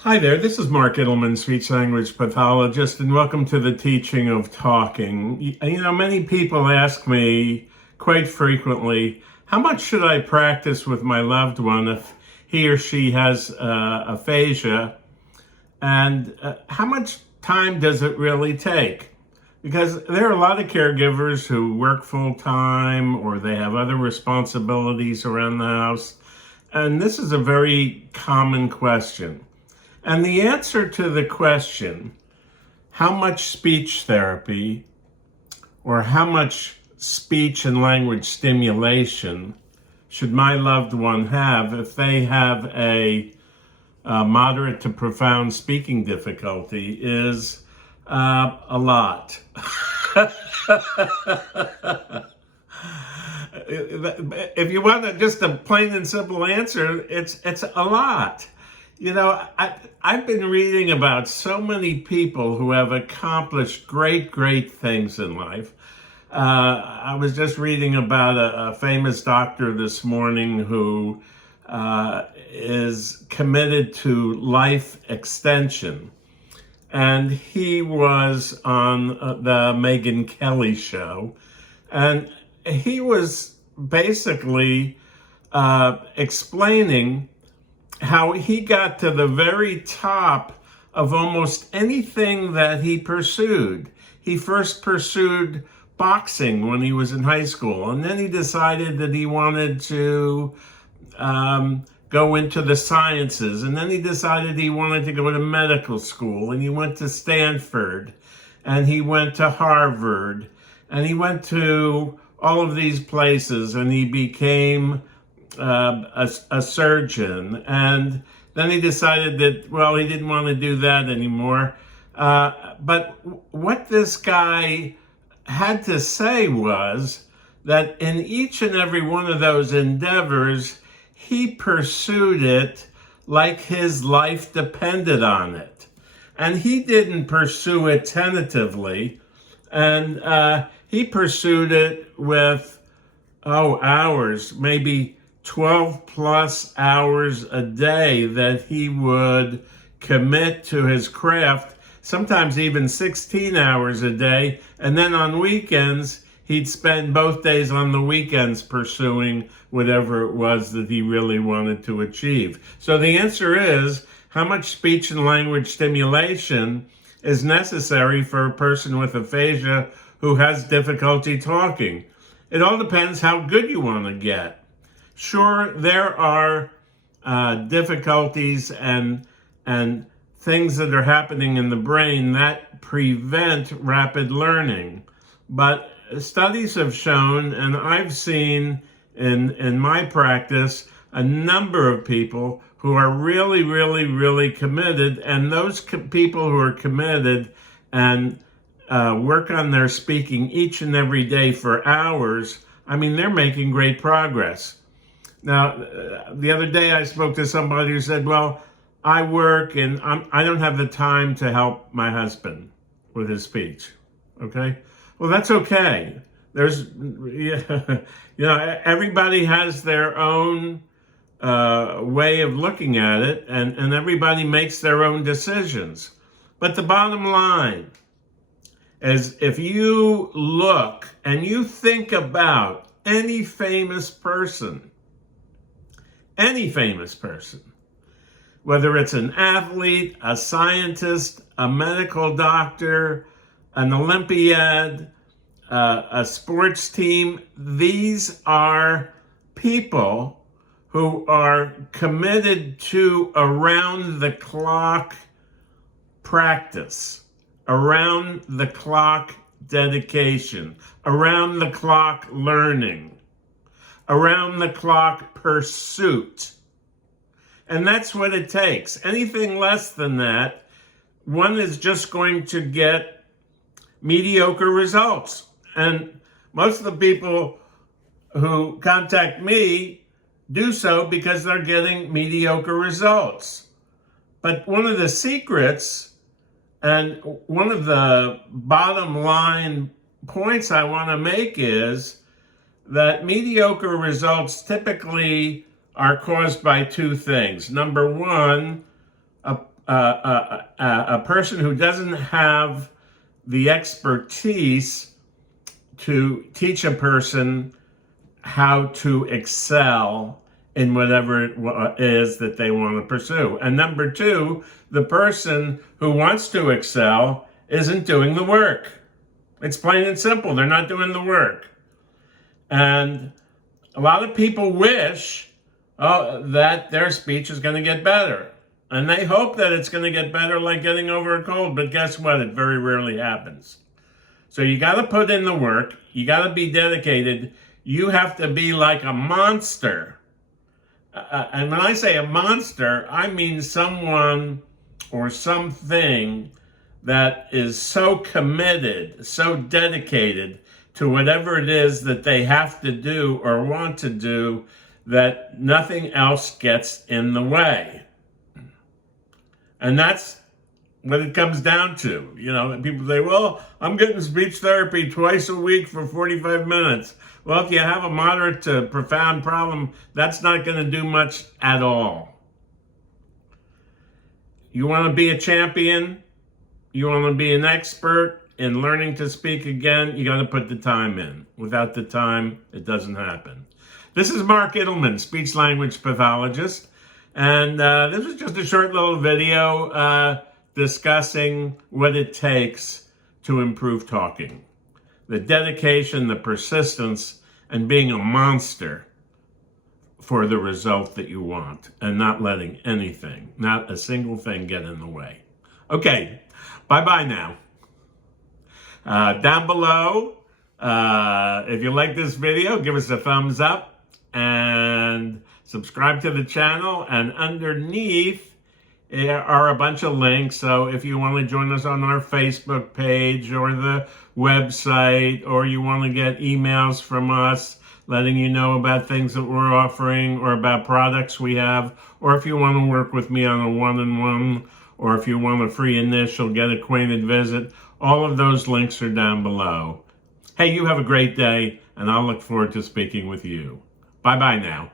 Hi there, this is Mark Ittleman, speech-language pathologist, and welcome to the teaching of talking. Many people ask me quite frequently, how much should I practice with my loved one if he or she has aphasia, and how much time does it really take? Because there are a lot of caregivers who work full-time or they have other responsibilities around the house, and this is a very common question. And the answer to the question, how much speech therapy or how much speech and language stimulation should my loved one have if they have a moderate to profound speaking difficulty is a lot. If you want just a plain and simple answer, it's a lot. I've been reading about so many people who have accomplished great things in life. I was just reading about a famous doctor this morning who is committed to life extension. And he was on the Megyn Kelly show. And he was basically explaining how he got to the very top of almost anything that he pursued. He first pursued boxing when he was in high school, and then he decided that he wanted to go into the sciences, and then he decided he wanted to go to medical school, and he went to Stanford, and he went to Harvard, and he went to all of these places, and he became a surgeon, and then he decided that, well, he didn't want to do that anymore. But what this guy had to say was that in each and every one of those endeavors, he pursued it like his life depended on it. And he didn't pursue it tentatively, and he pursued it with, hours, maybe 12 plus hours a day that he would commit to his craft, sometimes even 16 hours a day. And then on weekends, he'd spend both days on the weekends pursuing whatever it was that he really wanted to achieve. So the answer is, how much speech and language stimulation is necessary for a person with aphasia who has difficulty talking? It all depends how good you want to get. Sure, there are difficulties and things that are happening in the brain that prevent rapid learning. But studies have shown, and I've seen in my practice, a number of people who are really committed, and those people who are committed and work on their speaking each and every day for hours, they're making great progress. Now, the other day I spoke to somebody who said, well, I work and I don't have the time to help my husband with his speech. Okay? Well, that's okay. Everybody has their own way of looking at it, and everybody makes their own decisions. But the bottom line is, if you look and you think about any famous person, whether it's an athlete, a scientist, a medical doctor, an Olympiad, a sports team, these are people who are committed to around-the-clock practice, around-the-clock dedication, around-the-clock learning, around-the-clock pursuit. And that's what it takes. Anything less than that, one is just going to get mediocre results. And most of the people who contact me do so because they're getting mediocre results. But one of the secrets and one of the bottom line points I want to make is that mediocre results typically are caused by two things. Number one, a person who doesn't have the expertise to teach a person how to excel in whatever it is that they want to pursue. And number two, the person who wants to excel isn't doing the work. It's plain and simple. They're not doing the work. And a lot of people wish that their speech is going to get better. And they hope that it's going to get better like getting over a cold. But guess what? It very rarely happens. So you got to put in the work. You got to be dedicated. You have to be like a monster. And when I say a monster, I mean someone or something that is so committed, so dedicated to whatever it is that they have to do or want to do that nothing else gets in the way. And that's what it comes down to. You know, people say, well, I'm getting speech therapy twice a week for 45 minutes. Well, if you have a moderate to profound problem, that's not going to do much at all. You want to be a champion? You want to be an expert in learning to speak again? You got to put the time in. Without the time, it doesn't happen. This is Mark Ittleman, speech language pathologist. And this was just a short little video discussing what it takes to improve talking. The dedication, the persistence, and being a monster for the result that you want and not letting anything, not a single thing get in the way. Okay, bye-bye now. Down below, if you like this video, give us a thumbs up and subscribe to the channel. And underneath are a bunch of links. So if you want to join us on our Facebook page or the website, or you want to get emails from us letting you know about things that we're offering or about products we have, or if you want to work with me on a one-on-one, or if you want a free initial get-acquainted visit, all of those links are down below. Hey, you have a great day, and I'll look forward to speaking with you. Bye-bye now.